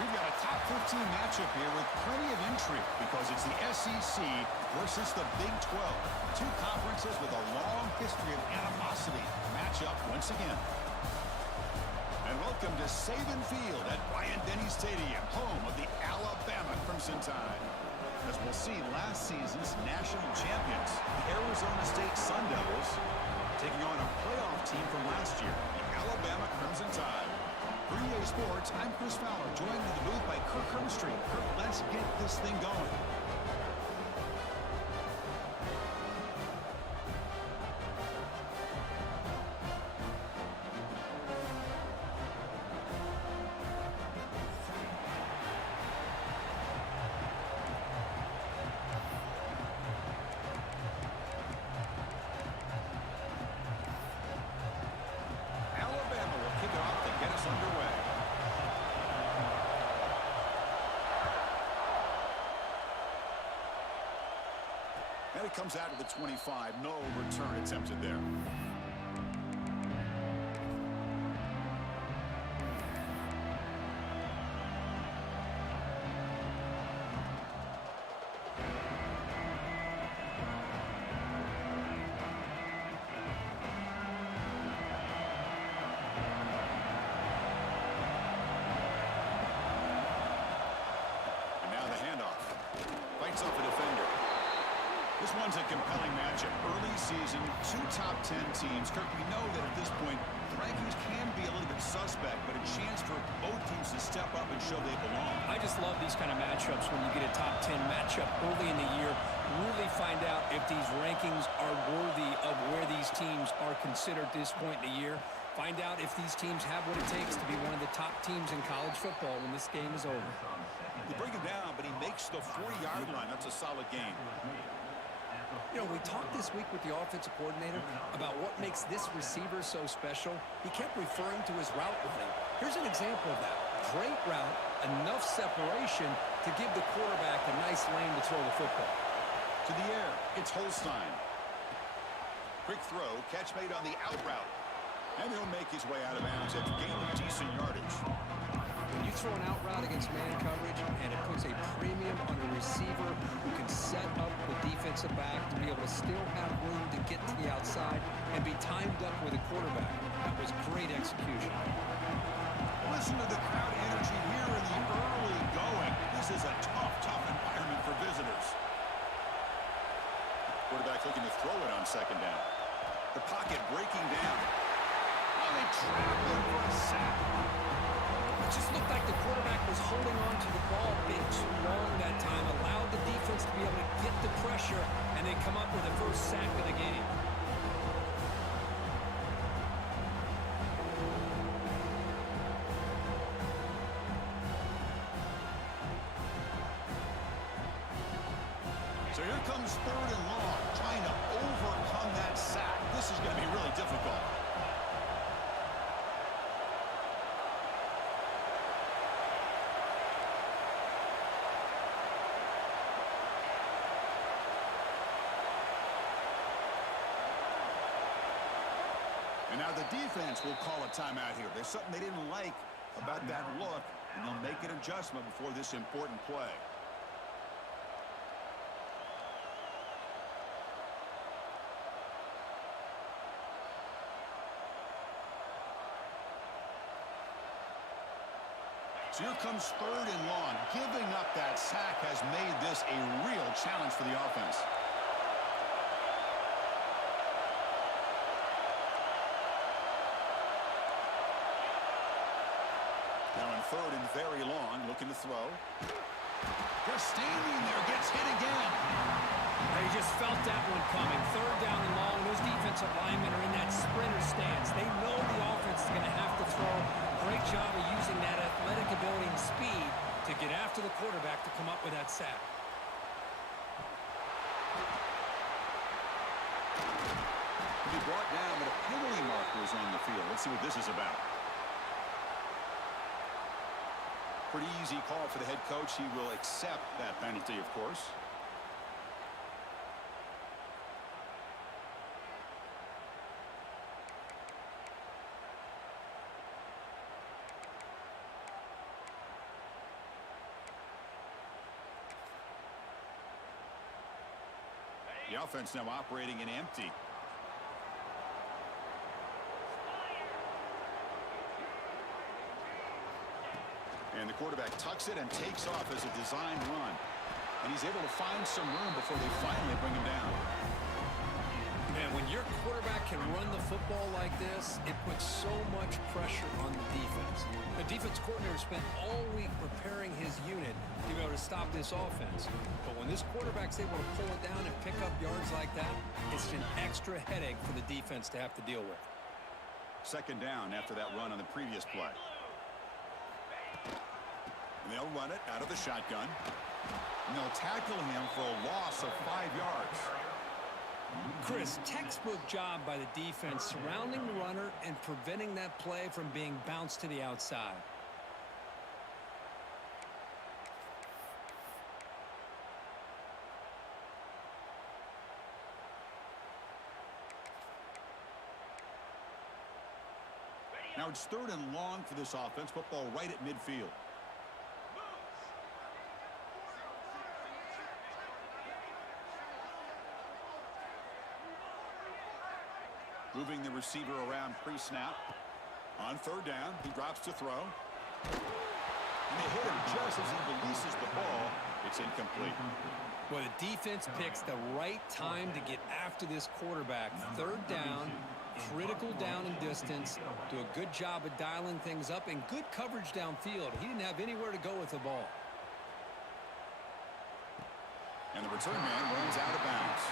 We've got a top 15 matchup here with plenty of intrigue because it's the SEC versus the Big 12. Two conferences with a long history of animosity match up once again. And welcome to Saban Field at Bryant-Denny Stadium, home of the Alabama Crimson Tide. As we'll see, last season's national champions, the Arizona State Sun Devils, taking on a playoff team from last year, the Alabama Crimson Tide. For EA Sports, I'm Chris Fowler, joined in the booth by Kirk Hermstreet. Kirk, let's get this thing going. And it comes out of the 25. No return attempted there. And now the handoff. Fights off a defender. This one's a compelling matchup. Early season, two top 10 teams. Kirk, we know that at this point, the rankings can be a little bit suspect, but a chance for both teams to step up and show they belong. I just love these kind of matchups when you get a top 10 matchup early in the year. Really find out if these rankings are worthy of where these teams are considered at this point in the year. Find out if these teams have what it takes to be one of the top teams in college football when this game is over. They bring him down, but he makes the 40-yard line. That's a solid game. You know, we talked this week with the offensive coordinator about what makes this receiver so special. He kept referring to his route running. Here's an example of that. Great route, enough separation to give the quarterback a nice lane to throw the football. To the air, it's Holstein. Quick throw, catch made on the out route. And he'll make his way out of bounds after gaining decent yardage. When you throw an out route against man coverage, and it puts a premium on a receiver who can set up the defensive back to be able to still have room to get to the outside and be timed up with a quarterback. That was great execution. Listen to the crowd energy here in the early going. This is a tough environment for visitors. Quarterback looking to throw it on second down. The pocket breaking down. Oh, they trap him for a sack. It just looked like the quarterback was holding on to the ball a bit too long that time, allowed the defense to be able to get the pressure, and then come up with the first sack of the game. So here comes third and long, trying to overcome that sack. This is going to be really difficult. And now the defense will call a timeout here. There's something they didn't like about that look, and they'll make an adjustment before this important play. So here comes third and long. Giving up that sack has made this a real challenge for the offense. Now in third and very long, looking to throw. Just standing there, gets hit again. They just felt that one coming. Third down and long. Those defensive linemen are in that sprinter stance. They know the offense is going to have to throw. Great job of using that athletic ability and speed to get after the quarterback to come up with that sack. He brought down, but a penalty marker is on the field. Let's see what this is about. Pretty easy call for the head coach. He will accept that penalty, of course. The offense now operating in empty. And the quarterback tucks it and takes off as a design run. And he's able to find some room before they finally bring him down. Man, when your quarterback can run the football like this, it puts so much pressure on the defense. The defense coordinator spent all week preparing his unit to be able to stop this offense. But when this quarterback's able to pull it down and pick up yards like that, it's an extra headache for the defense to have to deal with. Second down after that run on the previous play. And they'll run it out of the shotgun. And they'll tackle him for a loss of 5 yards. Chris, textbook job by the defense surrounding the runner and preventing that play from being bounced to the outside. Now it's 3rd and long for this offense. Football right at midfield. Moving the receiver around pre-snap. On 3rd down, he drops to throw. And they hit him just as he releases the ball. It's incomplete. Well, the defense picks the right time to get after this quarterback. 3rd down, critical down and distance. Do a good job of dialing things up and good coverage downfield. He didn't have anywhere to go with the ball. And the return man runs out of bounds.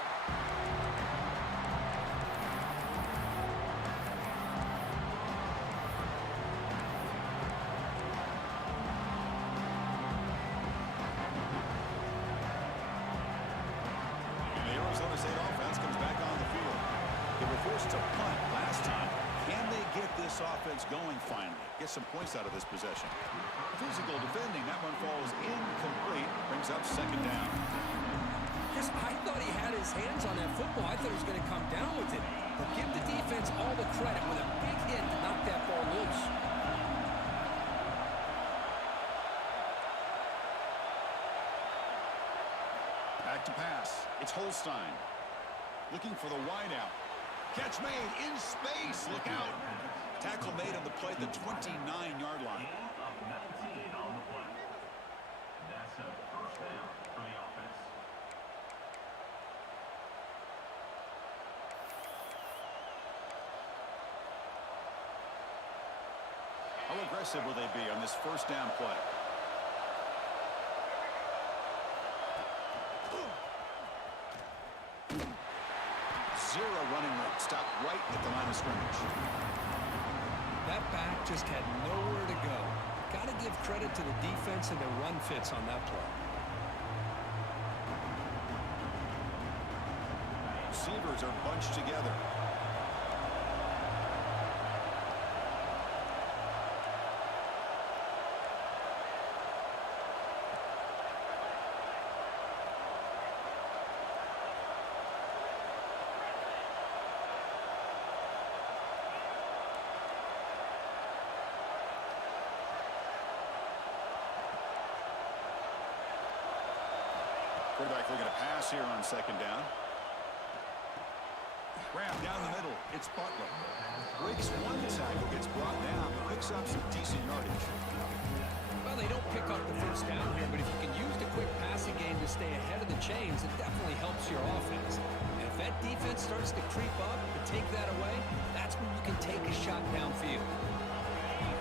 Offense going finally. Get some points out of this possession. Physical defending. That one falls incomplete. Brings up 2nd down. Chris, I thought he had his hands on that football. I thought he was going to come down with it. But give the defense all the credit with a big hit to knock that ball loose. Back to pass. It's Holstein. Looking for the wideout. Catch made in space. Look out. Tackle made on the play at the 29-yard line. That's a 1st down for the offense. How aggressive will they be on this 1st down play? Zero running room. Stopped right at the line of scrimmage. That back just had nowhere to go. Got to give credit to the defense and their run fits on that play. Receivers are bunched together. Quarterback looking to pass here on 2nd down. Grab down the middle. It's Butler. Breaks one tackle, gets brought down, but picks up some decent yardage. Well, they don't pick up the 1st down here, but if you can use the quick passing game to stay ahead of the chains, it definitely helps your offense. And if that defense starts to creep up and take that away, that's when you can take a shot downfield.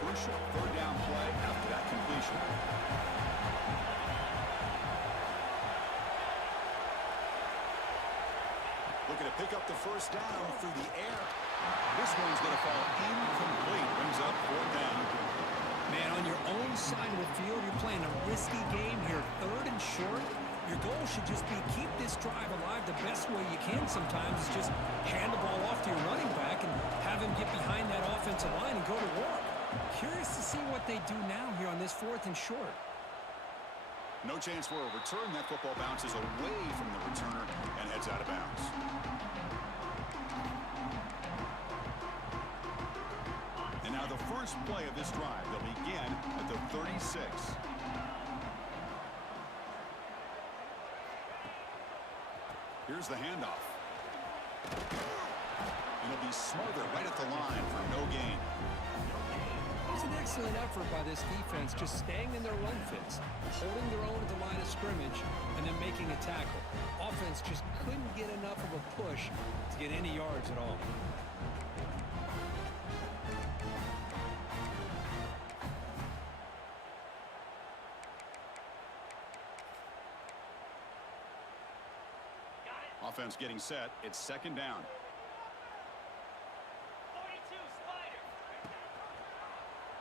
Crucial 3rd down play after that completion. Looking to pick up the 1st down through the air. This one's going to fall incomplete. Brings up 4th down. Man, on your own side of the field, you're playing a risky game here. 3rd and short. Your goal should just be keep this drive alive the best way you can sometimes. Is just hand the ball off to your running back and have him get behind that offensive line and go to work. Curious to see what they do now here on this 4th and short. No chance for a return. That football bounces away from the returner and heads out of bounds. And now the first play of this drive. They'll begin at the 36. Here's Here's the handoff. It'll be smothered right at the line for no gain. It was an excellent effort by this defense, just staying in their run fits, holding their own at the line of scrimmage, and then making a tackle. Offense just couldn't get enough of a push to get any yards at all. Offense getting set. It's second down.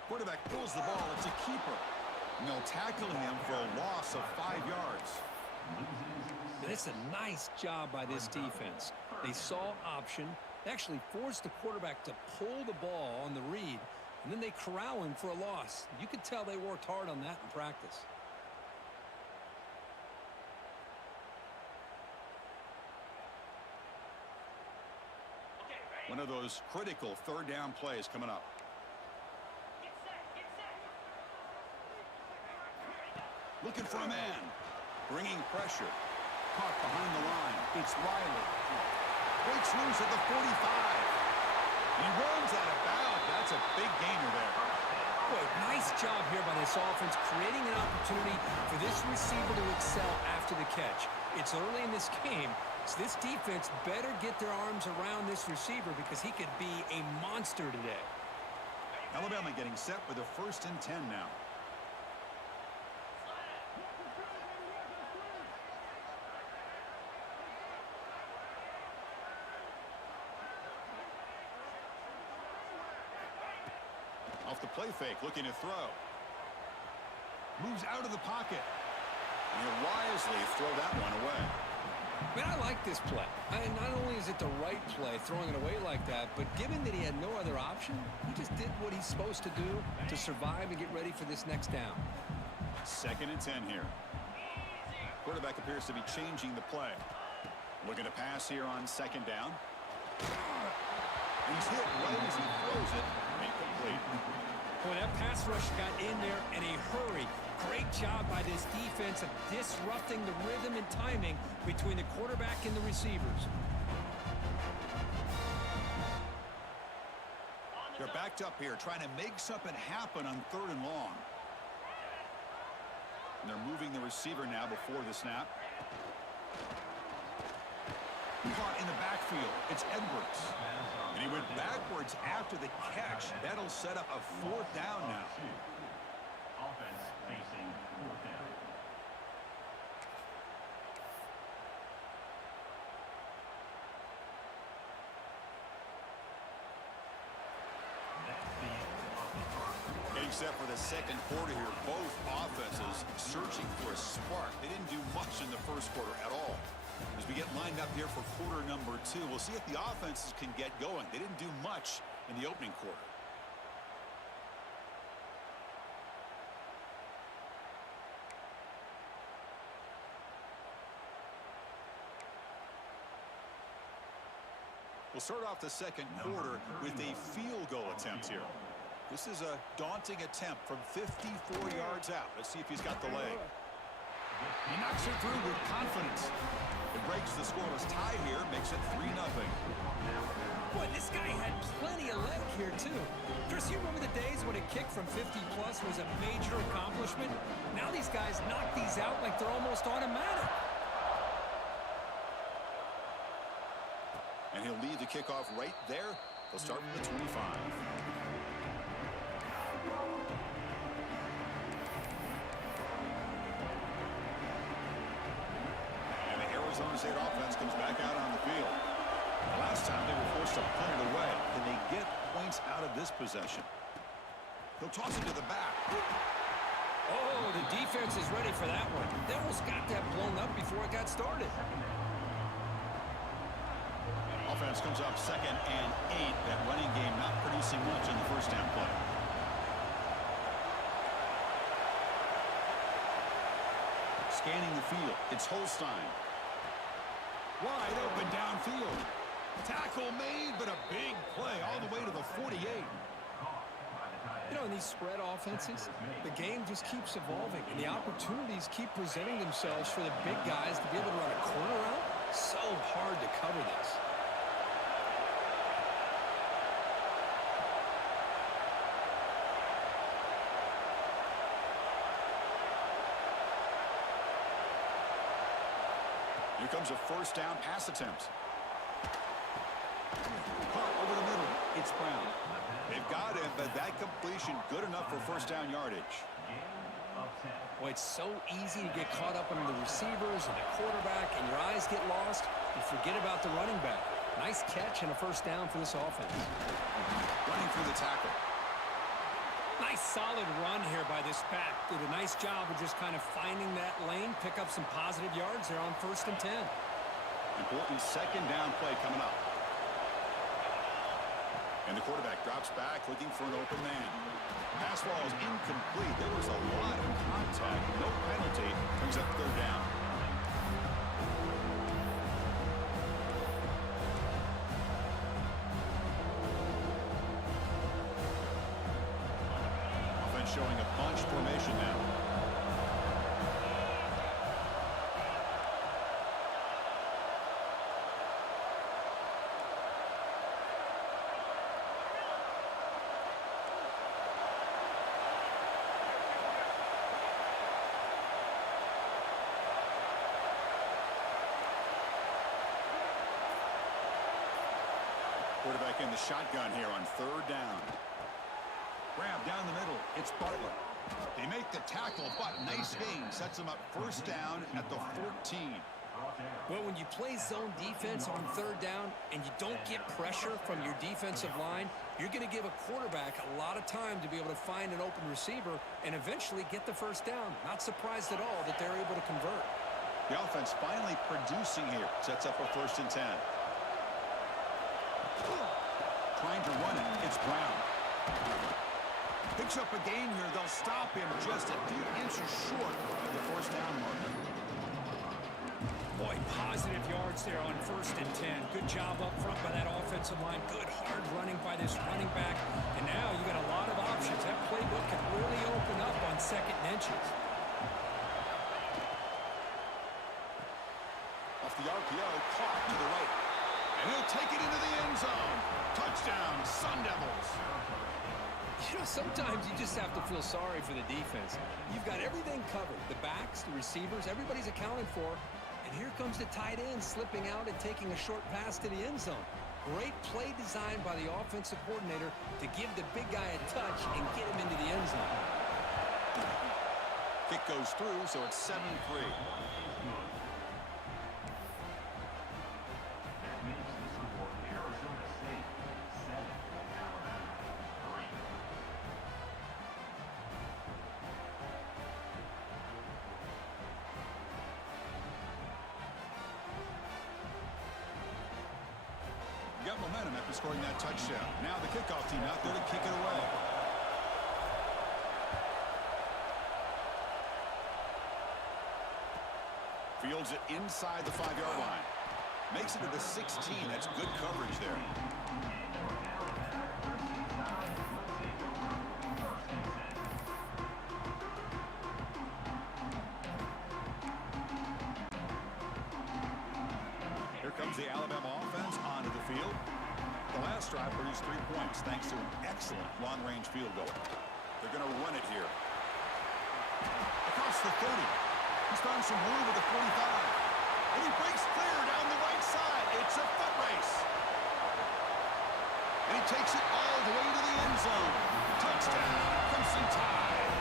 Quarterback pulls the ball. It's a keeper. And they'll tackle him for a loss of 5 yards. And it's a nice job by this defense. They saw option. They actually forced the quarterback to pull the ball on the read, and then they corral him for a loss. You could tell they worked hard on that in practice. One of those critical third down plays coming up. Looking for a man. Bringing pressure. Caught behind the line. It's Riley. Breaks loose at the 45. He runs out of bounds. That's a big gainer there. Boy, nice job here by this offense, creating an opportunity for this receiver to excel after the catch. It's early in this game, so this defense better get their arms around this receiver because he could be a monster today. Alabama getting set for the 1st and 10 now. Off the play fake, looking to throw. Moves out of the pocket. And he'll wisely throw that one away. Man, I like this play. Not only is it the right play, throwing it away like that, but given that he had no other option, he just did what he's supposed to do to survive and get ready for this next down. 2nd and 10 here. Quarterback appears to be changing the play. Looking to pass here on 2nd down. He's hit right as he throws it. Incomplete. Boy, that pass rush got in there in a hurry. Great job by this defense of disrupting the rhythm and timing between the quarterback and the receivers. They're backed up here trying to make something happen on 3rd and long. And they're moving the receiver now before the snap. Caught in the backfield. It's Edwards. And he went backwards after the catch. That'll set up a 4th down now. Offense facing 4th down. That's the end of the first. Getting set for the 2nd quarter here. Both offenses searching for a spark. They didn't do much in the 1st quarter at all. As we get lined up here for quarter number 2, we'll see if the offenses can get going. They didn't do much in the opening quarter. We'll start off the 2nd quarter with a field goal attempt here. This is a daunting attempt from 54 yards out. Let's see if he's got the leg. He knocks it through with confidence. It breaks the scoreless tie here, makes it 3-0. Boy, this guy had plenty of leg here, too. Chris, you remember the days when a kick from 50-plus was a major accomplishment? Now these guys knock these out like they're almost automatic. And he'll leave the kickoff right there. They'll start from the 25. Arizona State offense comes back out on the field. Last time they were forced to punt it away. Can they get points out of this possession? He'll toss it to the back. Oh, the defense is ready for that one. They almost got that blown up before it got started. Offense comes up 2nd and 8. That running game not producing much in the 1st down play. Scanning the field. It's Holstein. Wide open downfield. Tackle made, but a big play all the way to the 48. You know, in these spread offenses, the game just keeps evolving, and the opportunities keep presenting themselves for the big guys to be able to run a corner out, So hard to cover this. Here comes a first down pass attempt. Caught over the middle. It's Brown. They've got him, but that completion good enough for first down yardage. Boy, it's so easy to get caught up in the receivers and the quarterback, and your eyes get lost. You forget about the running back. Nice catch and a first down for this offense. Running through the tackle. Nice solid run here by this back. Did a nice job of just kind of finding that lane, pick up some positive yards there on 1st and 10. Important second down play coming up. And the quarterback drops back looking for an open man. Pass ball is incomplete. There was a lot of contact. No penalty. Brings up 3rd down. Offense showing a bunch formation now. Quarterback in the shotgun here on 3rd down. Grab down the middle. It's Bartlett. They make the tackle, but nice gain. Sets them up first down at the 14. Well, when you play zone defense on 3rd down and you don't get pressure from your defensive line, you're going to give a quarterback a lot of time to be able to find an open receiver and eventually get the first down. Not surprised at all that they're able to convert. The offense finally producing here. Sets up a 1st and 10. Trying to run it. It's Brown. Picks up a gain here. They'll stop him just a few inches short of the first down mark. Boy, positive yards there on 1st and 10. Good job up front by that offensive line. Good hard running by this running back. And now you got a lot of options. That playbook can really open up on 2nd and inches. Off the RPO, caught to the right. And he'll take it into the end zone. Touchdown, Sun Devils. You know, sometimes you just have to feel sorry for the defense. You've got everything covered. The backs, the receivers, everybody's accounted for. And here comes the tight end slipping out and taking a short pass to the end zone. Great play design by the offensive coordinator to give the big guy a touch and get him into the end zone. Kick goes through, so it's 7-3. Got momentum after scoring that touchdown. Now the kickoff team out there to kick it away. Fields it inside the 5-yard line. Makes it to the 16. That's good coverage there. Here comes the Alabama offense onto the field. The last drive produced 3 points thanks to an excellent long-range field goal. They're going to run it here. Across the 30. He's found some room with the 45. And he breaks clear down the right side. It's a foot race. And he takes it all the way to the end zone. Touchdown, Crimson Tide.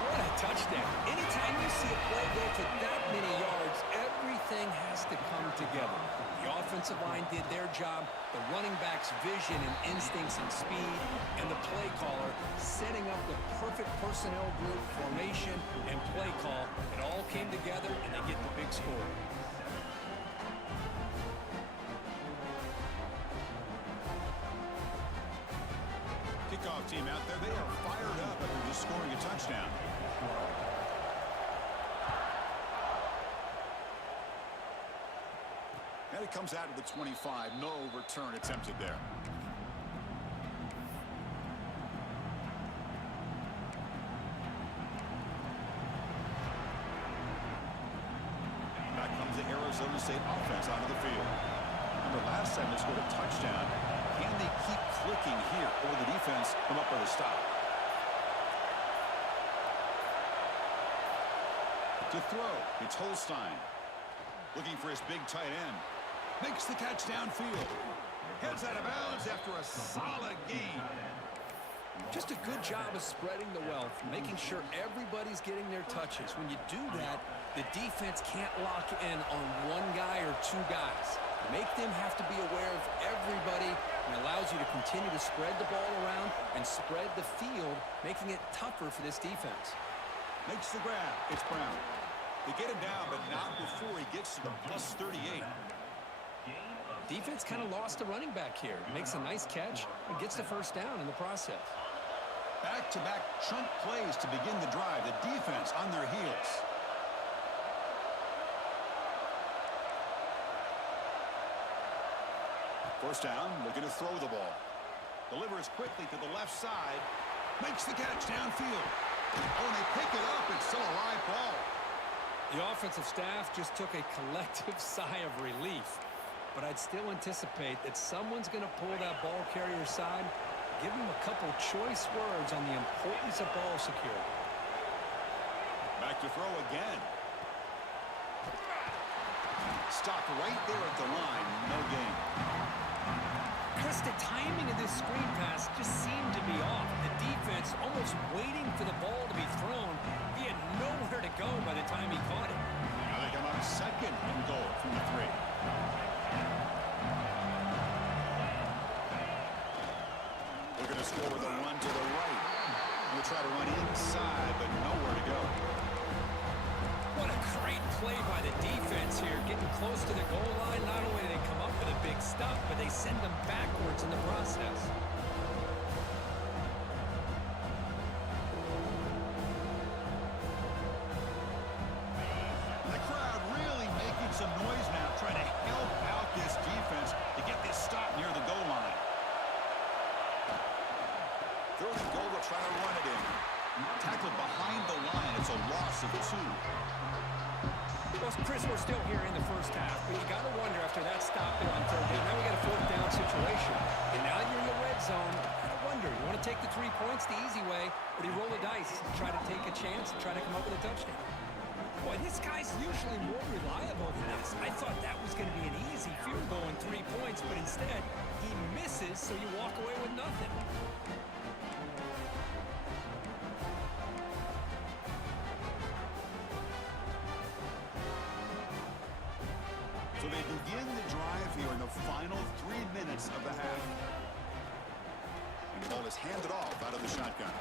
What a touchdown. Anytime you see a play go for that many yards, everything has to come together. The offensive line did their job, the running back's vision and instincts and speed, and the play caller setting up the perfect personnel group, formation, and play call. It all came together, and they get the big score. Kickoff team out there, they are fired up after just scoring a touchdown. And it comes out of the 25. No return attempted there. Back comes the Arizona Arizona State offense onto the field. Remember, last time they scored a touchdown. Can they keep clicking here, or will the defense come up with a stop? To throw, it's Holstein. Looking for his big tight end. Makes the catch downfield. Heads out of bounds after a solid gain. Just a good job of spreading the wealth, making sure everybody's getting their touches. When you do that, the defense can't lock in on one guy or two guys. Make them have to be aware of everybody, and allows you to continue to spread the ball around and spread the field, making it tougher for this defense. Makes the grab. It's Brown. They get him down, but not before he gets to the plus 38. Defense kind of lost the running back here. Makes a nice catch and gets the first down in the process. Back-to-back chunk plays to begin the drive. The defense on their heels. First down, looking to throw the ball. Delivers quickly to the left side. Makes the catch downfield. Oh, and they pick it up. It's still a live ball. The offensive staff just took a collective sigh of relief. But I'd still anticipate that someone's going to pull that ball carrier side, give him a couple choice words on the importance of ball security. Back to throw again. Stopped right there at the line. No gain. Chris, the timing of this screen pass just seemed to be off. The defense almost waiting for the ball to be thrown. He had nowhere to go by the time he caught it. Now they come up second and goal from the 3. Looking to score with a run to the right. We'll try to run inside, but nowhere to go. What a great play by the defense here. Getting close to the goal line, not only do they come up with a big stop, but they send them backwards in the process. The crowd really making some noise now, trying to help out this defense to get this stop near the goal line. Third and goal, will try to run it in. Tackled behind the line. It's a loss of 2. Well, Chris, we're still here in the first half, but you got to wonder after that stop there on third down. Now we got a fourth down situation, and now you're in the red zone. You got to wonder, you want to take the 3 points the easy way, or do you roll the dice and try to take a chance and try to come up with a touchdown? Boy, this guy's usually more reliable than this. I thought that was going to be an easy field goal in 3 points, but instead he misses, so you walk away with nothing. So they begin the drive here in the final 3 minutes of the half. And the ball is handed off out of the shotgun.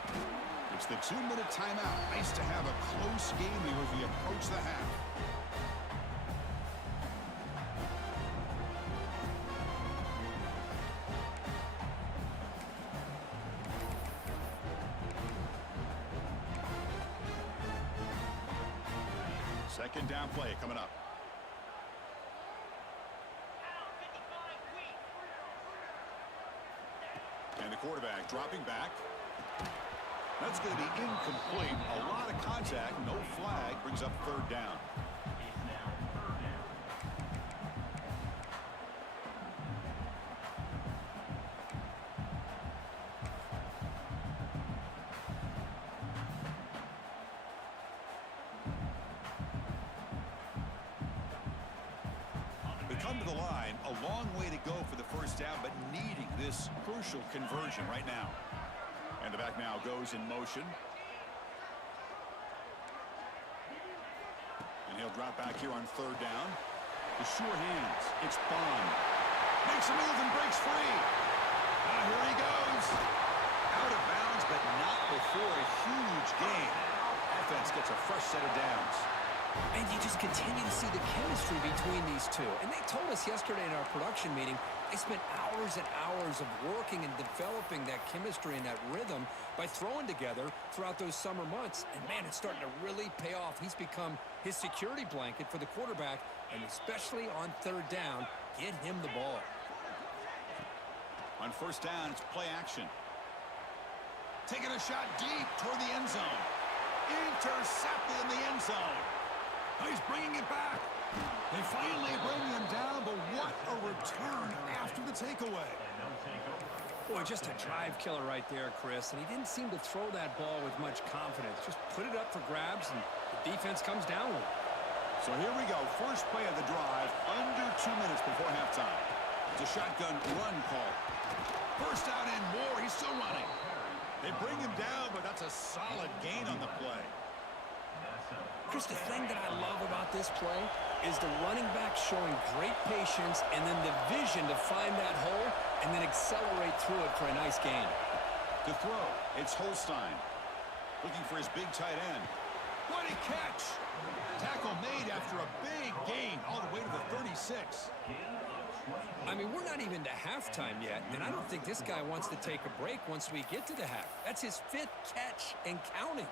It's the 2-minute timeout. Nice to have a close game here as we approach the half. Second down play coming up. And the quarterback dropping back. That's going to be incomplete. A lot of contact, no flag, brings up third down. They come to the line, a long way to go for the first down, but needing this crucial conversion right now. And the back now goes in motion. And he'll drop back here on third down. The sure hands. It's Bond. Makes a move and breaks free. Here he goes. Out of bounds, but not before a huge gain. Offense gets a fresh set of downs. And you just continue to see the chemistry between these two. And they told us yesterday in our production meeting, they spent hours and hours of working and developing that chemistry and that rhythm by throwing together throughout those summer months. And, man, it's starting to really pay off. He's become his security blanket for the quarterback, and especially on third down, get him the ball. On first down, it's play action. Taking a shot deep toward the end zone. Intercepted in the end zone. He's bringing it back. They finally bring him down, but what a return after the takeaway. Boy, just a drive killer right there, Chris. And he didn't seem to throw that ball with much confidence. Just put it up for grabs, and the defense comes down with it. So here we go. First play of the drive, under 2 minutes before halftime. It's a shotgun run call. First out and more. He's still running. They bring him down, but that's a solid gain on the play. Chris, the thing that I love about this play is the running back showing great patience and then the vision to find that hole and then accelerate through it for a nice gain. To throw, it's Holstein. Looking for his big tight end. What a catch! Tackle made after a big gain all the way to the 36. I mean, we're not even to halftime yet, and I don't think this guy wants to take a break once we get to the half. That's his 5th catch and counting.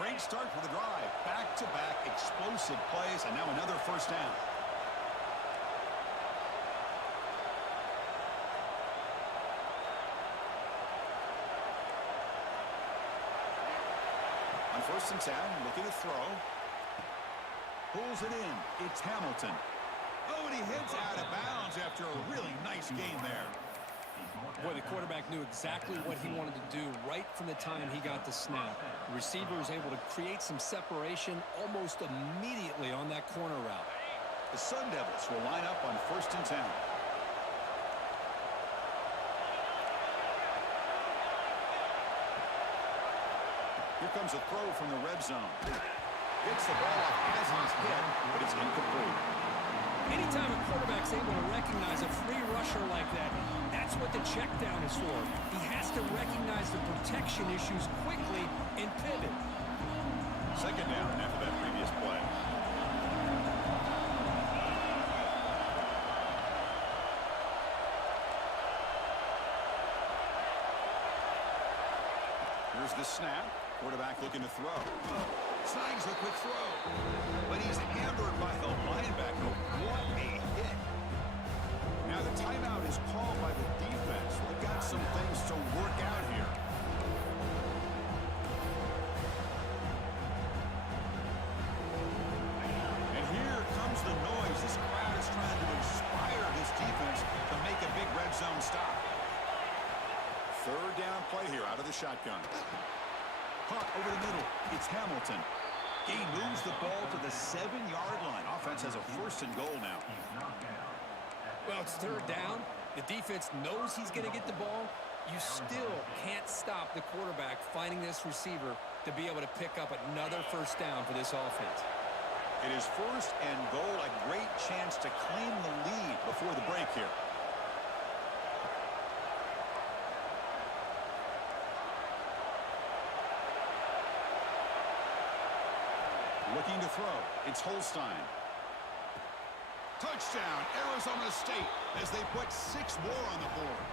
Great start for the drive. Back-to-back explosive plays, and now another first down. On 1st and 10, looking to throw. Pulls it in. It's Hamilton. Oh, and he hits out of bounds after a really nice gain there. Boy, the quarterback knew exactly what he wanted to do right from the time he got the snap. The receiver was able to create some separation almost immediately on that corner route. The Sun Devils will line up on 1st and 10. Here comes a throw from the red zone. Gets the ball off Hasling's head, but it's incomplete. Anytime a quarterback's able to recognize a free rusher like that, that's what the check down is for. He has to recognize the protection issues quickly and pivot. Second down after that previous play. Here's the snap. Quarterback looking to throw. Snags a quick throw. But he's hammered by the linebacker. What a hit. Now the timeout is called by the defense. We've got some things to work out here. And here comes the noise. This crowd is trying to inspire this defense to make a big red zone stop. Third down play here out of the shotgun. Hawk over the middle. It's Hamilton. He moves the ball to the 7-yard line. Offense has a 1st and goal now. Well, it's 3rd down. The defense knows he's going to get the ball. You still can't stop the quarterback finding this receiver to be able to pick up another 1st down for this offense. It is 1st and goal. A great chance to claim the lead before the break here. Looking to throw. It's Holstein. Touchdown, Arizona State, as they put 6 more on the board.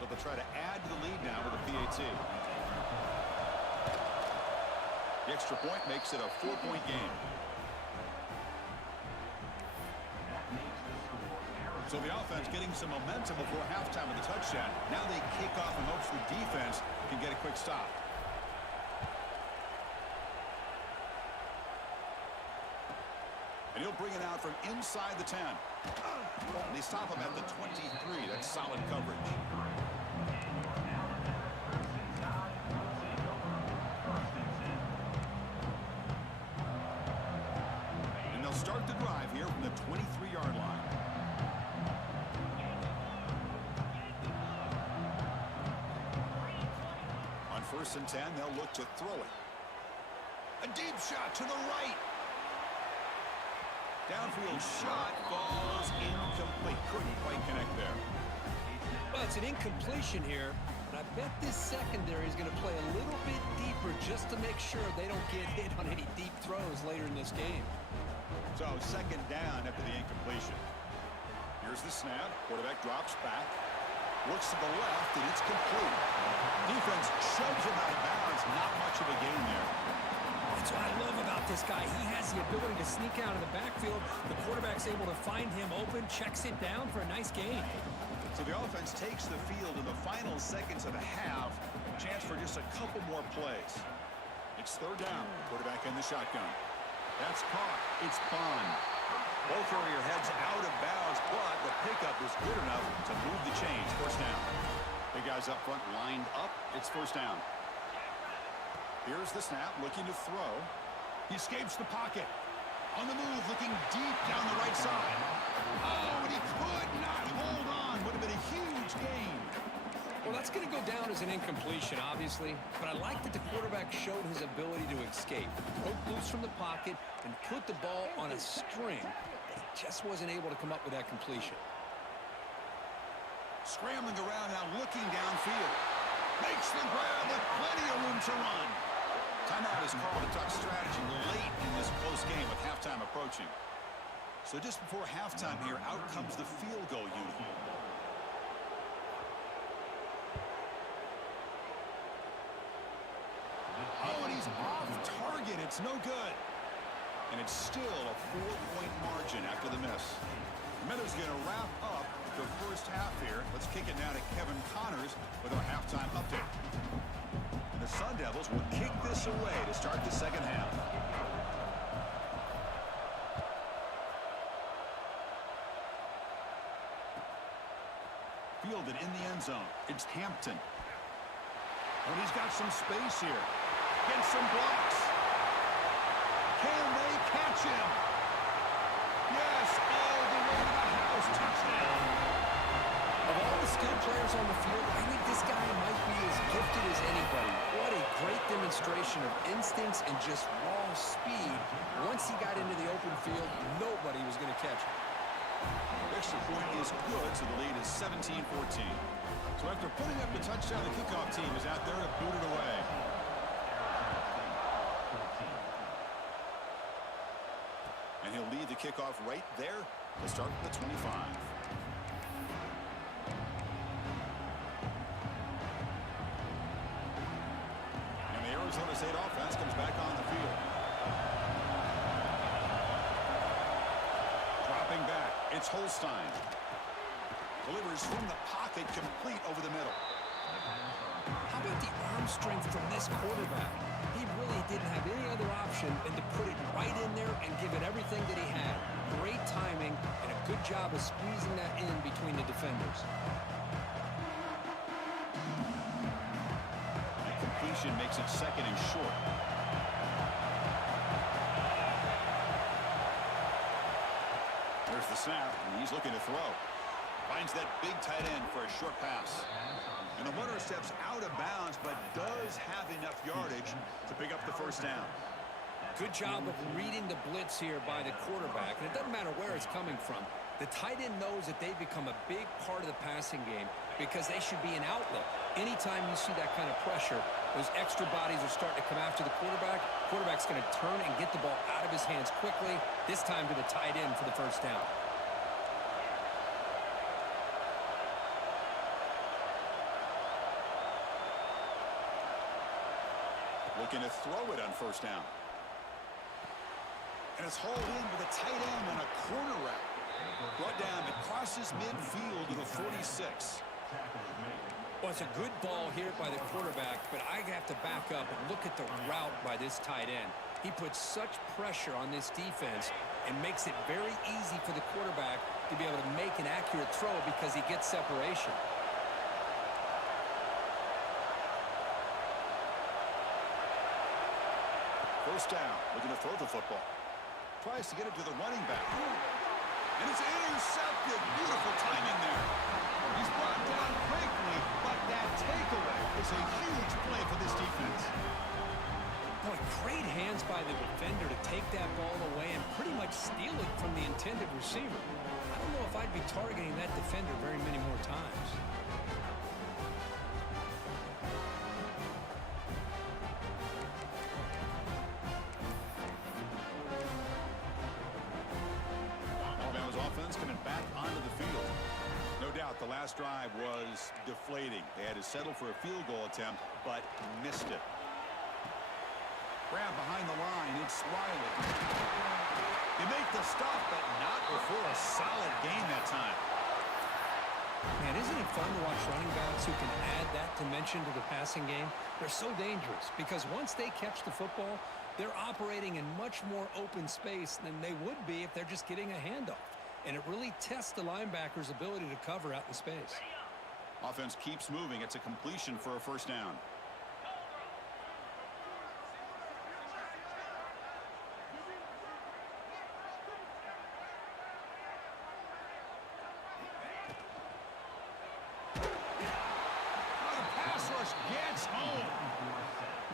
So they'll try to add to the lead now with a PAT. The extra point makes it a 4-point game. So the offense getting some momentum before halftime with the touchdown. Now they kick off in hopes the defense can get a quick stop. And he'll bring it out from inside the 10. And they stop him at the 23. That's solid coverage. And they'll start the drive here from the 23-yard line. On 1st and 10, they'll look to throw it. A deep shot to the right. Downfield shot falls incomplete. Couldn't quite connect there. Well, it's an incompletion here, but I bet this secondary is going to play a little bit deeper just to make sure they don't get hit on any deep throws later in this game. So 2nd down after the incompletion. Here's the snap. Quarterback drops back. Looks to the left, and it's complete. Defense shoves him out of bounds. Not much of a gain there. That's what I love about this guy. He has the ability to sneak out of the backfield. The quarterback's able to find him open, checks it down for a nice gain. So the offense takes the field in the final seconds of the half. just a couple more plays. It's third down. Quarterback in the shotgun. That's caught. It's Bond. Ball carrier heads out of bounds, but the pickup is good enough to move the chains. First down. Big guys up front lined up. It's first down. Here's the snap, looking to throw. He escapes the pocket. On the move, looking deep down the right side. Oh, and he could not hold on. Would have been a huge gain. Well, that's going to go down as an incompletion, obviously, but I like that the quarterback showed his ability to escape, broke loose from the pocket, and put the ball on a string, but he just wasn't able to come up with that completion. Scrambling around now, looking downfield. Makes the grab with plenty of room to run. Timeout is called. A tough strategy late in this close game with halftime approaching. So just before halftime here, out comes the field goal unit. Oh, and he's off target. It's no good. And it's still a 4-point margin after the miss. Miller's going to wrap up the first half here. Let's kick it now to Kevin Connors with our halftime update. And the Sun Devils will kick this away to start the second half. Fielded in the end zone. It's Hampton. And he's got some space here. Gets some blocks. Can they catch him? Yes, all the way to the house. Touchdown. Of all the skilled players on the field, I think this guy might be as gifted as anybody. What a great demonstration of instincts and just raw speed. Once he got into the open field, nobody was going to catch him. Extra point is good, so the lead is 17-14. So after putting up the touchdown, the kickoff team is out there to boot it away. And he'll lead the kickoff right there to start the 25. And the Arizona State offense comes back on the field. Dropping back, it's Holstein. Delivers from the pocket, complete over the middle. How about the arm strength from this quarterback? He really didn't have any other option than to put it right in there and give it everything that he had. Great timing and a good job of squeezing that in between the defenders. That completion makes it second and short. There's the snap, and he's looking to throw. Finds that big tight end for a short pass. And the runner steps out of bounds, but does have enough yardage to pick up the first down. Good job of reading the blitz here by the quarterback. And it doesn't matter where it's coming from. The tight end knows that they become a big part of the passing game because they should be an outlet. Anytime you see that kind of pressure, those extra bodies are starting to come after the quarterback. Quarterback's going to turn and get the ball out of his hands quickly, this time to the tight end for the first down. Looking to throw it on first down. And it's hauled in with a tight end on a corner route. Brought down, it crosses midfield to the 46. Well, it's a good ball here by the quarterback, but I have to back up and look at the route by this tight end. He puts such pressure on this defense and makes it very easy for the quarterback to be able to make an accurate throw because he gets separation. First down, looking to throw the football. Tries to get it to the running back. And it's intercepted. Beautiful timing there. He's brought down quickly, but that takeaway is a huge play for this defense. Boy, great hands by the defender to take that ball away and pretty much steal it from the intended receiver. I don't know if I'd be targeting that defender very many more times. Alabama's offense coming back onto the field. No doubt the last drive was deflating. They had to settle for a field goal attempt, but missed it. Grab behind the line, it's Riley. They make the stop, but not before a solid gain that time. Man, isn't it fun to watch running backs who can add that dimension to the passing game? They're so dangerous because once they catch the football, they're operating in much more open space than they would be if they're just getting a handoff. And it really tests the linebacker's ability to cover out in space. Offense keeps moving. It's a completion for a first down.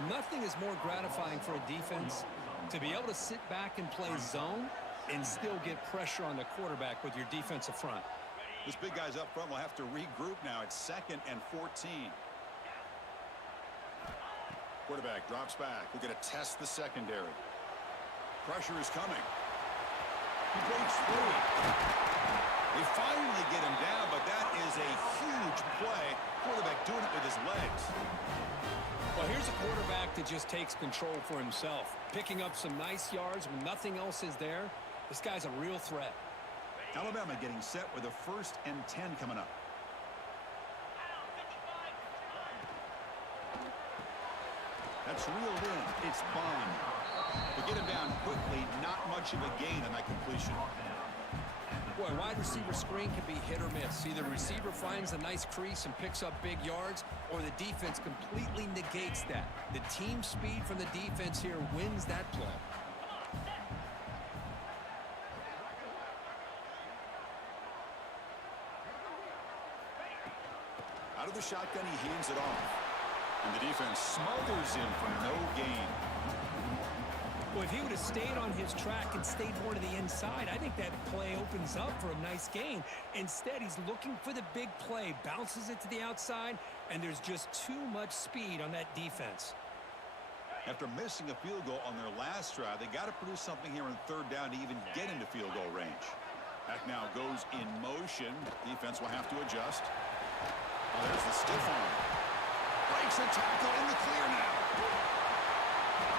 Nothing is more gratifying for a defense to be able to sit back and play zone and still get pressure on the quarterback with your defensive front. This big guy's up front will have to regroup now. It's 2nd and 14. Quarterback drops back. We're going to test the secondary. Pressure is coming. He breaks through. They finally get him down, but that is a huge play. Quarterback doing it with his legs. Well, here's a quarterback that just takes control for himself, picking up some nice yards when nothing else is there. This guy's a real threat. Alabama getting set with a 1st and 10 coming up. That's reeled in. It's Bond. To get him down quickly, not much of a gain on that completion. Boy, wide receiver screen can be hit or miss. Either the receiver finds a nice crease and picks up big yards, or the defense completely negates that. The team speed from the defense here wins that play. Out of the shotgun, he hands it off. And the defense smothers him for no gain. Well, if he would have stayed on his track and stayed more to the inside, I think that play opens up for a nice gain. Instead, he's looking for the big play, bounces it to the outside, and there's just too much speed on that defense. After missing a field goal on their last drive, they got to produce something here on 3rd down to even get into field goal range. Back now goes in motion. Defense will have to adjust. Oh, there's the stiff arm. Breaks a tackle in the clear now.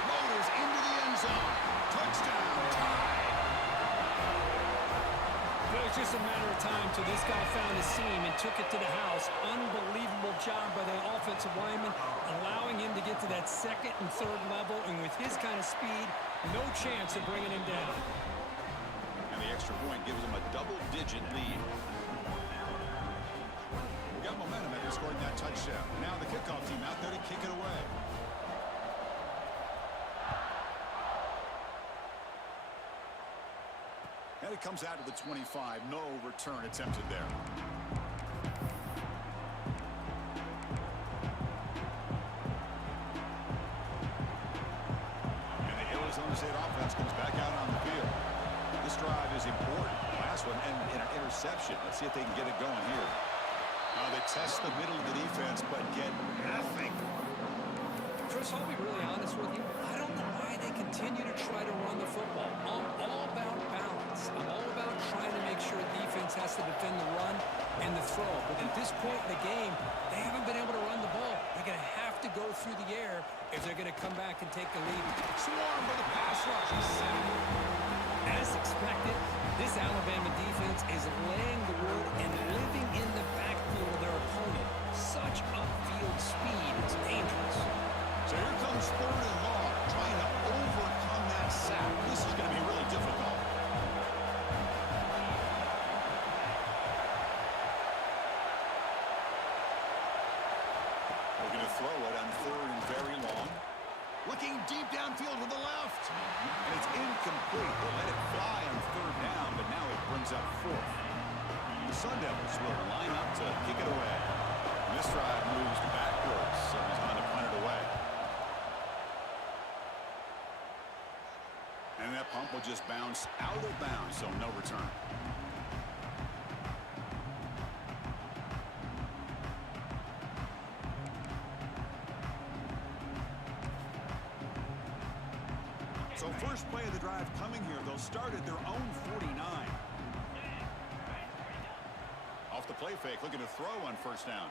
Motors into the end zone. Touchdown. Tie. It was just a matter of time till this guy found a seam and took it to the house. Unbelievable job by the offensive lineman, allowing him to get to that 2nd and 3rd level. And with his kind of speed, no chance of bringing him down. And the extra point gives them a double-digit lead. We got momentum after scoring that touchdown. Now the kickoff team out there to kick it away. And it comes out to the 25. No return attempted there. And the Arizona State offense comes back out on the field. This drive is important. Last one and an interception. Let's see if they can get it going here. They test the middle of the defense, but get nothing. Chris, I'll be really honest with you. I don't know why they continue to try to run the football. I'm all about balance. I'm all about trying to make sure defense has to defend the run and the throw. But at this point in the game, they haven't been able to run the ball. They're going to have to go through the air if they're going to come back and take the lead. Swarm for the pass rush. As expected, this Alabama defense is laying the wood and living in the backfield of their opponent. Such upfield speed. It's dangerous. So here comes 3rd and long, trying to overcome that sack. This is going to be really difficult. We're going to throw it on 3rd and very long. Looking deep downfield to the left. And it's incomplete. They let it fly on 3rd down, but now it brings up 4th. The Sun Devils will line up to kick it away. And this drive moves backwards, so he's going to punt it away. And that pump will just bounce out of bounds, so no return. So first play of the drive coming here. They'll start at their own 49. Off the play fake, looking to throw on 1st down.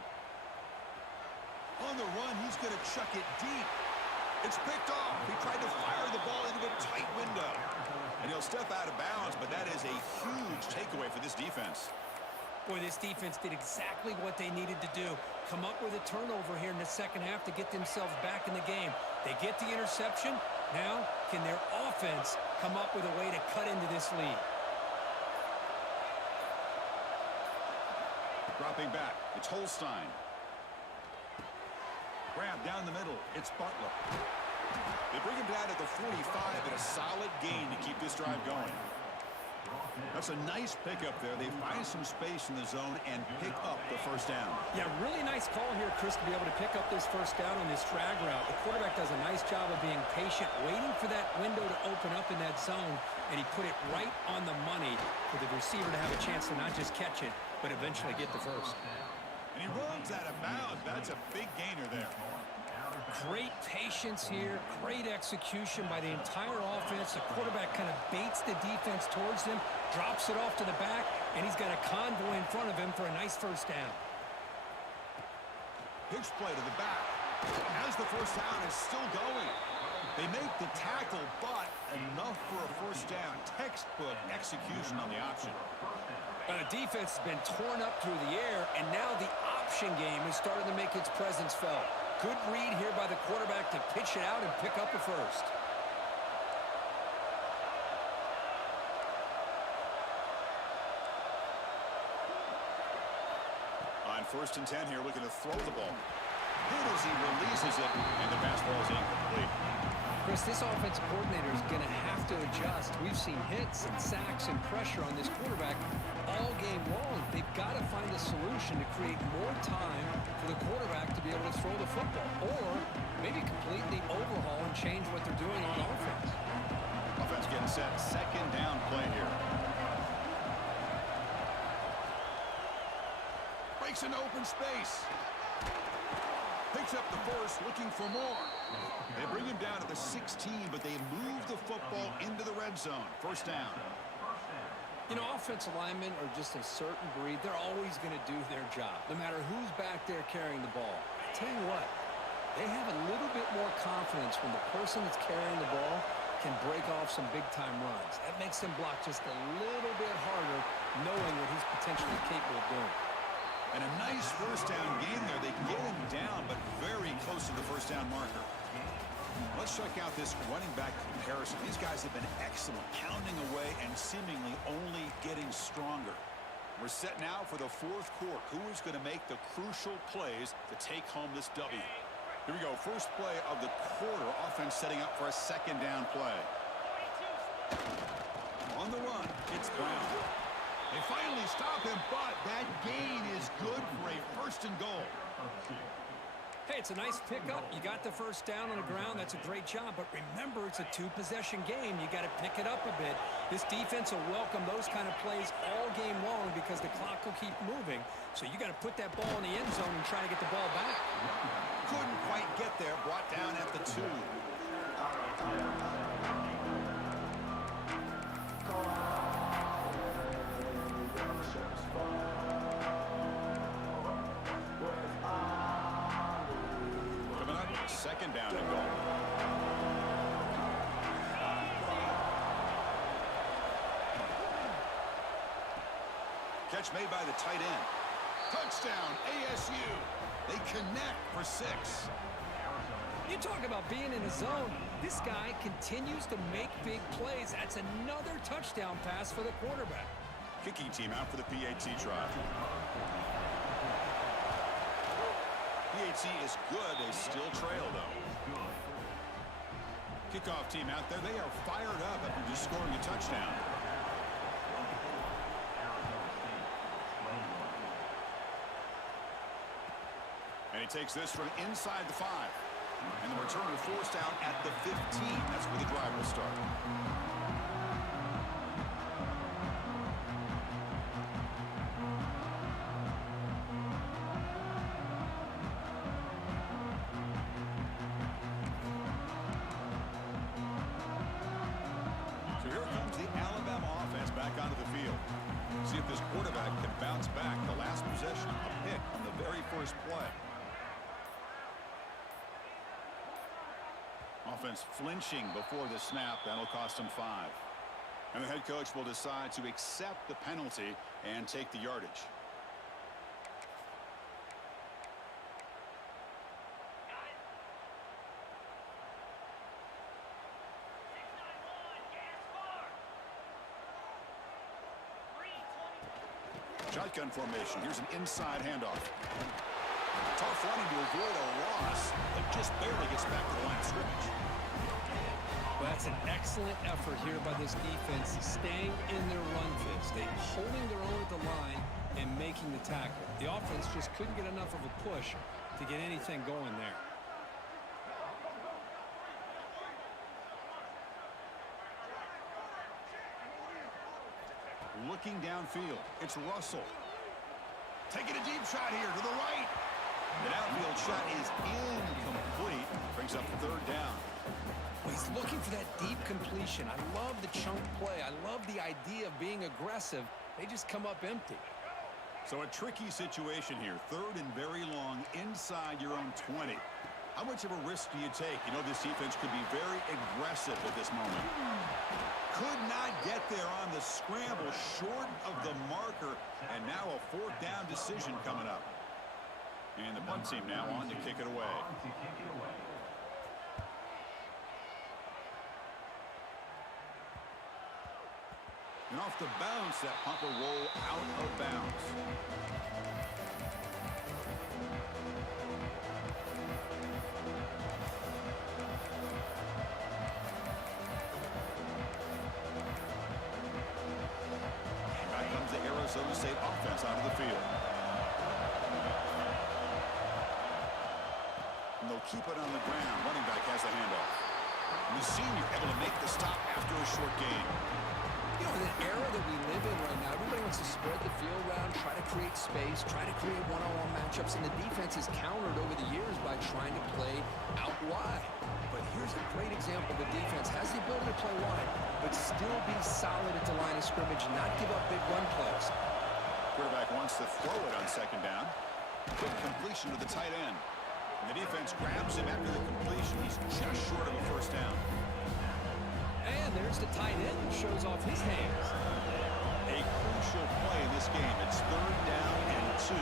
On the run, he's going to chuck it deep. It's picked off. He tried to fire the ball into a tight window. And he'll step out of bounds, but that is a huge takeaway for this defense. Boy, this defense did exactly what they needed to do. Come up with a turnover here in the second half to get themselves back in the game. They get the interception. Now, can their offense come up with a way to cut into this lead? Dropping back, it's Holstein. Grab down the middle, it's Butler. They bring him down to the 45 and a solid gain to keep this drive going. That's a nice pickup there. They find some space in the zone and pick up the first down. Yeah, really nice call here, Chris, to be able to pick up this first down on this drag route. The quarterback does a nice job of being patient, waiting for that window to open up in that zone, and he put it right on the money for the receiver to have a chance to not just catch it, but eventually get the first. And he runs out of bounds. That's a big gainer there. Great patience here, great execution by the entire offense. The quarterback kind of baits the defense towards him, drops it off to the back, and he's got a convoy in front of him for a nice first down. Pitch play to the back. As the first down is still going. They make the tackle, but enough for a first down. Textbook execution on the option. The defense has been torn up through the air, and now the option game is starting to make its presence felt. Good read here by the quarterback to pitch it out and pick up a first. On 1st and 10 here, looking to throw the ball. Good as he releases it, and the pass ball is incomplete. Chris, this offensive coordinator is going to have to adjust. We've seen hits and sacks and pressure on this quarterback all game long. They've got to find a solution to create more time for the quarterback to be able to throw the football, or maybe completely overhaul and change what they're doing on offense. Offense getting set. Second down play here. Breaks into open space. Picks up the first, looking for more. They bring him down to the 16, but they move the football into the red zone. First down. You know, offensive linemen are just a certain breed. They're always going to do their job, no matter who's back there carrying the ball. I tell you what, they have a little bit more confidence when the person that's carrying the ball can break off some big-time runs. That makes them block just a little bit harder, knowing what he's potentially capable of doing. And a nice first down game there. They get him down, but very close to the first down marker. Let's check out this running back comparison. These guys have been excellent, pounding away and seemingly only getting stronger. We're set now for the fourth quarter. Who is going to make the crucial plays to take home this W? Here we go. First play of the quarter. Offense setting up for a second down play. On the run, it's Brown. They finally stop him, but that gain is good for a first and goal. Hey, it's a nice pickup. You got the first down on the ground. That's a great job. But remember, it's a two-possession game. You got to pick it up a bit. This defense will welcome those kind of plays all game long because the clock will keep moving. So you got to put that ball in the end zone and try to get the ball back. Couldn't quite get there. Brought down at the 2. Second down and goal. Catch made by the tight end. Touchdown, ASU. They connect for 6. You talk about being in a zone. This guy continues to make big plays. That's another touchdown pass for the quarterback. Kicking team out for the PAT try. PAT is good. They still trail, though. Kickoff team out there. They are fired up after just scoring a touchdown. And he takes this from inside the 5. And the return is forced out at the 15. That's where the drive will start. So here comes the Alabama offense back onto the field. See if this quarterback can bounce back. The last possession, a pick on the very first play. Offense flinching before the snap. That'll cost him 5. And the head coach will decide to accept the penalty and take the yardage. Shotgun formation. Here's an inside handoff. Tough running to avoid a loss, but just barely gets back to the line of scrimmage. Well, that's an excellent effort here by this defense, staying in their run fist. They holding their own at the line and making the tackle. The offense just couldn't get enough of a push to get anything going there. Looking downfield, it's Russell. Taking a deep shot here to the right. The downfield shot is incomplete. Brings up third down. Well, he's looking for that deep completion. I love the chunk play. I love the idea of being aggressive. They just come up empty. So a tricky situation here. Third and very long inside your own 20. How much of a risk do you take? You know, this defense could be very aggressive at this moment. Could not get there on the scramble, short of the marker, and now a fourth down decision coming up. And the punt team now on to kick it away. And off the bounce, that punt will roll out of bounds. Back comes the Arizona State offense out of the field. And they'll keep it on the ground. Running back has the handoff. And the senior able to make the stop after a short gain. You know, in the era that we live in right now, everybody wants to spread the field around, try to create space, try to create one-on-one matchups, and the defense has countered over the years by trying to play out wide. But here's a great example. The defense has the ability to play wide, but still be solid at the line of scrimmage and not give up big run plays. Quarterback wants to throw it on second down. Quick completion to the tight end. And the defense grabs him after the completion. He's just short of a first down. And there's the tight end who shows off his hands. A crucial play in this game. It's third down and 2.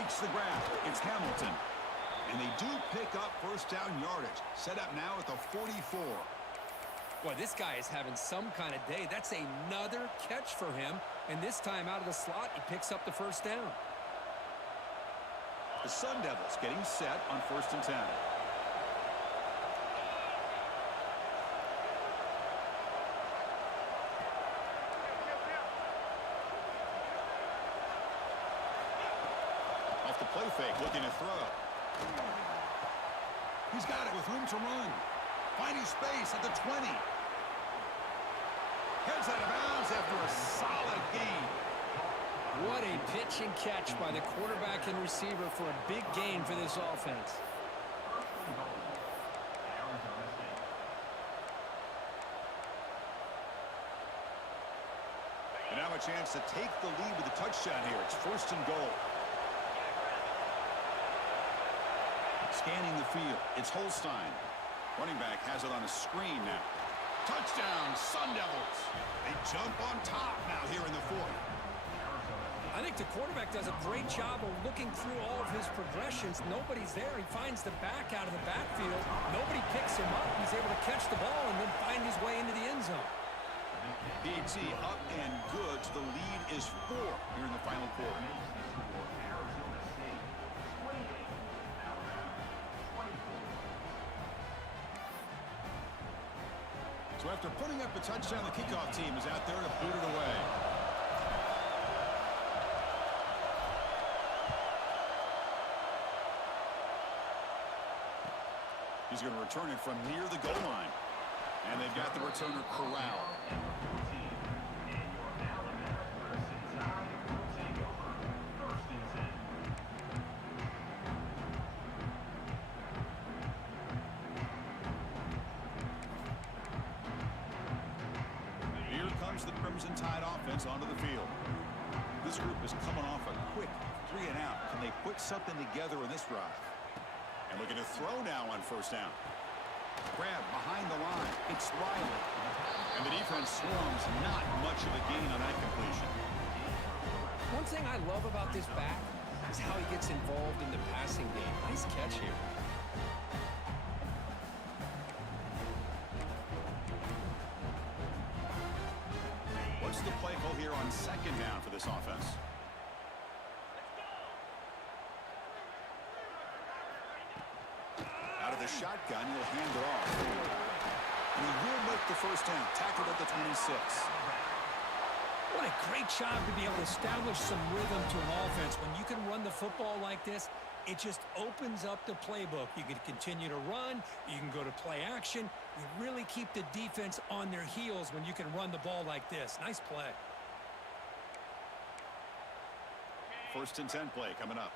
Makes the grab. It's Hamilton. And they do pick up first down yardage. Set up now at the 44. Boy, this guy is having some kind of day. That's another catch for him. And this time out of the slot, he picks up the first down. The Sun Devils getting set on 1st and 10. Off the play fake, looking to throw. He's got it with room to run. Finding space at the 20. Heads out of bounds after a solid gain. What a pitch and catch by the quarterback and receiver for a big gain for this offense. And now a chance to take the lead with a touchdown here. It's 1st and goal. Scanning the field. It's Holstein. Running back has it on a screen now. Touchdown, Sun Devils. They jump on top now here in the 4th. I think the quarterback does a great job of looking through all of his progressions. Nobody's there. He finds the back out of the backfield. Nobody picks him up. He's able to catch the ball and then find his way into the end zone. BT up and good. The lead is 4 here in the final quarter. So after putting up a touchdown, the kickoff team is out there to boot it away. He's going to return it from near the goal line. And they've got the returner corralled. The Crimson Tide offense onto the field. This group is coming off a quick 3 and out. Can they put something together in this drive? And looking to throw now on 1st down. Grab behind the line. It's Riley. And the defense swarms. Not much of a gain on that completion. One thing I love about this back, is how he gets involved in the passing game. Nice catch here. What's the play call here on second down for this offense? Out of the shotgun, he'll hand it off. And he will make the first down, tackled at the 26. What a great job to be able to establish some rhythm to an offense. When you can run the football like this, it just opens up the playbook. You can continue to run. You can go to play action. You really keep the defense on their heels when you can run the ball like this. Nice play. First and 10 play coming up.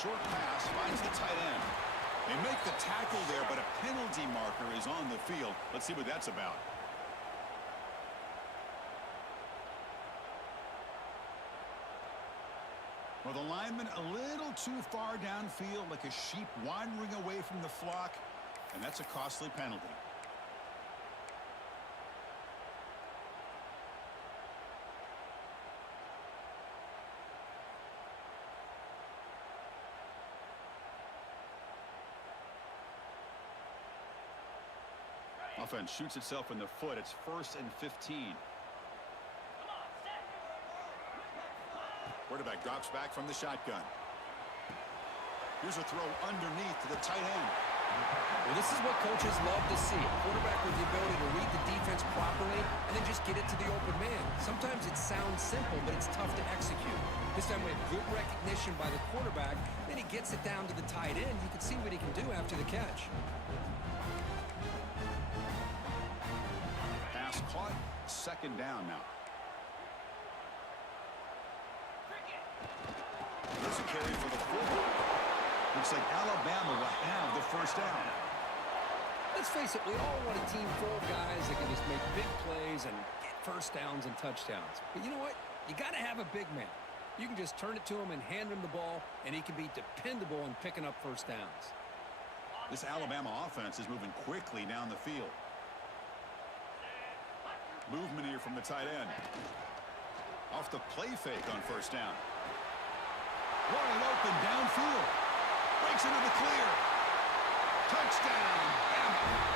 Short pass finds the tight end. They make the tackle there, but a penalty marker is on the field. Let's see what that's about. Well, the lineman a little too far downfield, like a sheep wandering away from the flock, and that's a costly penalty. Offense shoots itself in the foot. It's 1st and 15. Quarterback drops back from the shotgun. Here's a throw underneath to the tight end. Well, this is what coaches love to see. A quarterback with the ability to read the defense properly and then just get it to the open man. Sometimes it sounds simple, but it's tough to execute. This time we have good recognition by the quarterback. Then he gets it down to the tight end. You can see what he can do after the catch. Pass caught. Second down now. There's a carry for the fullback. Looks like Alabama will have the first down. Let's face it, we all want a team full of guys that can just make big plays and get first downs and touchdowns. But you know what? You got to have a big man. You can just turn it to him and hand him the ball, and he can be dependable in picking up first downs. This Alabama offense is moving quickly down the field. Movement here from the tight end. Off the play fake on first down. Wide open downfield. Breaks into the clear. Touchdown.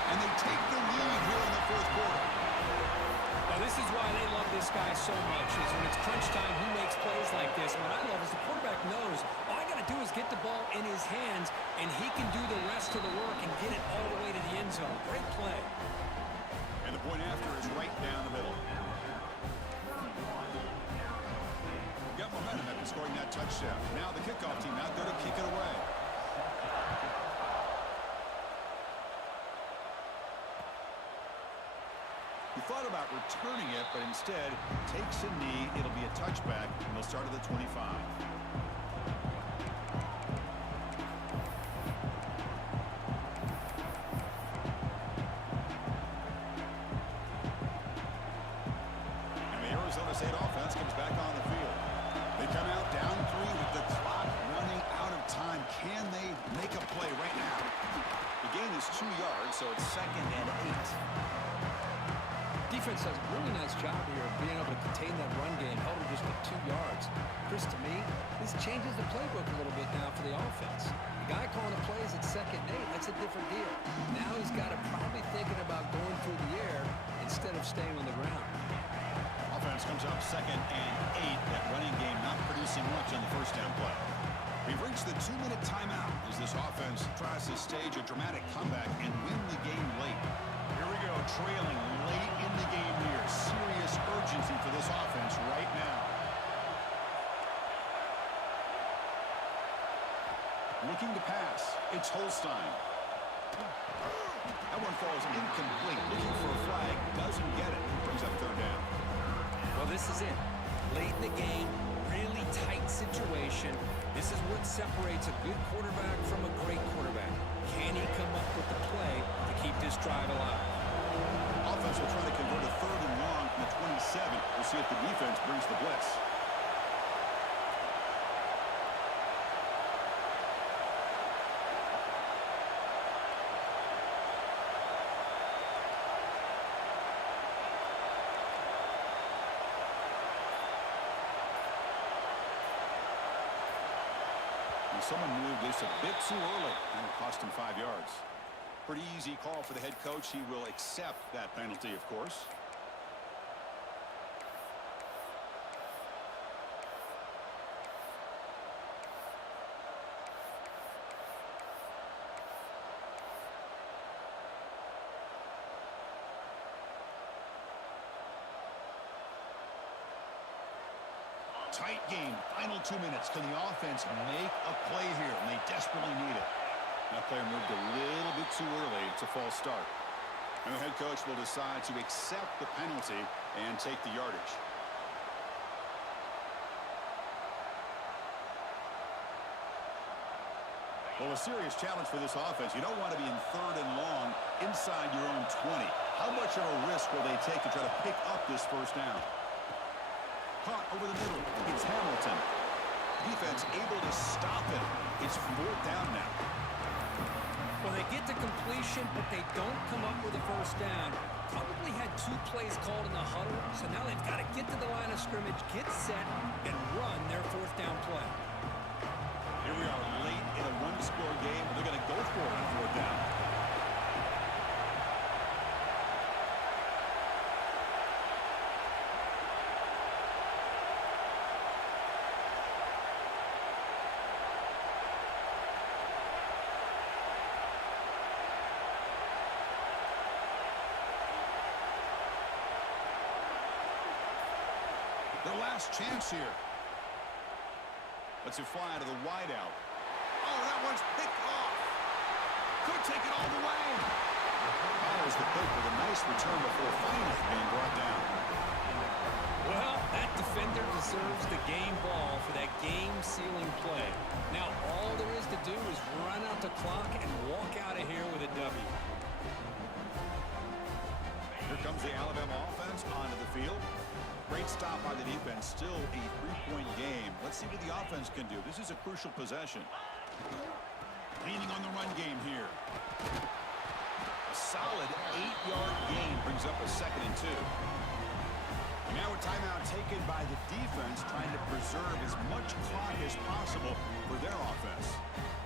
And they take the lead here in the fourth quarter. Now, this is why they love this guy so much, is when it's crunch time, he makes plays like this. What I love is the quarterback knows all I got to do is get the ball in his hands, and he can do the rest of the work and get it all the way to the end zone. Great play. And the point after is right down the middle. Got momentum after scoring that touchdown. Now the kickoff team out there to kick it away. He thought about returning it, but instead takes a knee. It'll be a touchback, and they'll start at the 25. And the Arizona State offense comes back on the field. They come out down 3 with the clock running out of time. Can they make a play right now? The gain is 2 yards, so it's 2nd and 8. Defense does a really nice job here of being able to contain that run game, held it just to 2 yards. Chris, to me, this changes the playbook a little bit now for the offense. The guy calling the plays at 2nd and 8, that's a different deal. Now he's got to probably thinking about going through the air instead of staying on the ground. Offense comes up 2nd and 8. That running game not producing much on the first down play. We've reached the 2-minute timeout as this offense tries to stage a dramatic comeback and win the game late. Here we go, trailing late in the game here. Serious urgency for this offense right now. Looking to pass. It's Holstein. That one falls incomplete. Looking for a flag. Doesn't get it. Brings up 3rd down. Well, this is it. Late in the game, really tight situation. This is what separates a good quarterback from a great quarterback. Can he come up with the play to keep this drive alive? Offense will try to convert a 3rd and long from the 27. We'll see if the defense brings the blitz. And someone moved this a bit too early, and it cost him 5 yards. Pretty easy call for the head coach. He will accept that penalty, of course. Tight game. Final 2 minutes. Can the offense make a play here? And they desperately need it. That player moved a little bit too early. It's a false start. And the head coach will decide to accept the penalty and take the yardage. Well, a serious challenge for this offense. You don't want to be in 3rd and long inside your own 20. How much of a risk will they take to try to pick up this first down? Caught over the middle. It's Hamilton. Defense able to stop it. It's 4th down now. Well, they get to completion, but they don't come up with a first down. Probably had 2 plays called in the huddle, so now they've got to get to the line of scrimmage, get set, and run their 4th down play. Here we are late in a one-score game. They're going to go for it on 4th down. Their last chance here. Let's it fly to the wideout. Oh, that one's picked off. Could take it all the way. Follows the pick with a nice return before finally being brought down. Well, that defender deserves the game ball for that game-sealing play. Now, all there is to do is run out the clock and walk out of here with a W. Here comes the Alabama offense onto the field. Great stop by the defense. Still a 3-point game. Let's see what the offense can do. This is a crucial possession. Leaning on the run game here. A solid 8-yard gain brings up a 2nd and 2. Now a timeout taken by the defense, trying to preserve as much clock as possible for their offense.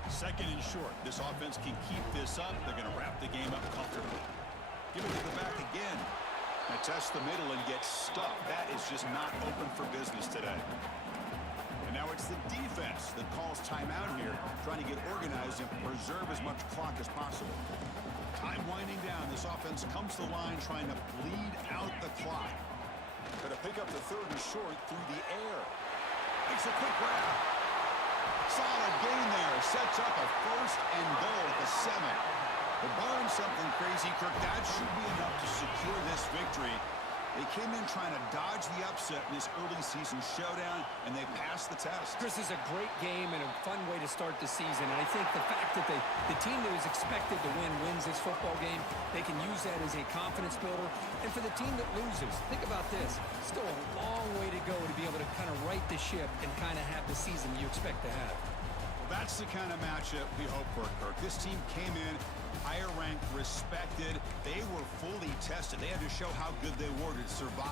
2nd and short. This offense can keep this up. They're going to wrap the game up comfortably. Give it to the back again. Now test the middle and get stuffed. That is just not open for business today. And now it's the defense that calls timeout here, trying to get organized and preserve as much clock as possible. Time winding down. This offense comes to the line trying to bleed out the clock. Going to pick up the 3rd and short through the air. Makes a quick grab. Solid gain there. Sets up a 1st and goal at the 7. But barring something crazy, Kirk, that should be enough to secure this victory. They came in trying to dodge the upset in this early season showdown, and they passed the test. This is a great game and a fun way to start the season. And I think the fact that the team that was expected to win wins this football game, they can use that as a confidence builder. And for the team that loses, think about this. Still a long way to go to be able to kind of right the ship and kind of have the season you expect to have. Well, that's the kind of matchup we hope for, Kirk. This team came in higher ranked, respected. They were fully tested. They had to show how good they were to survive.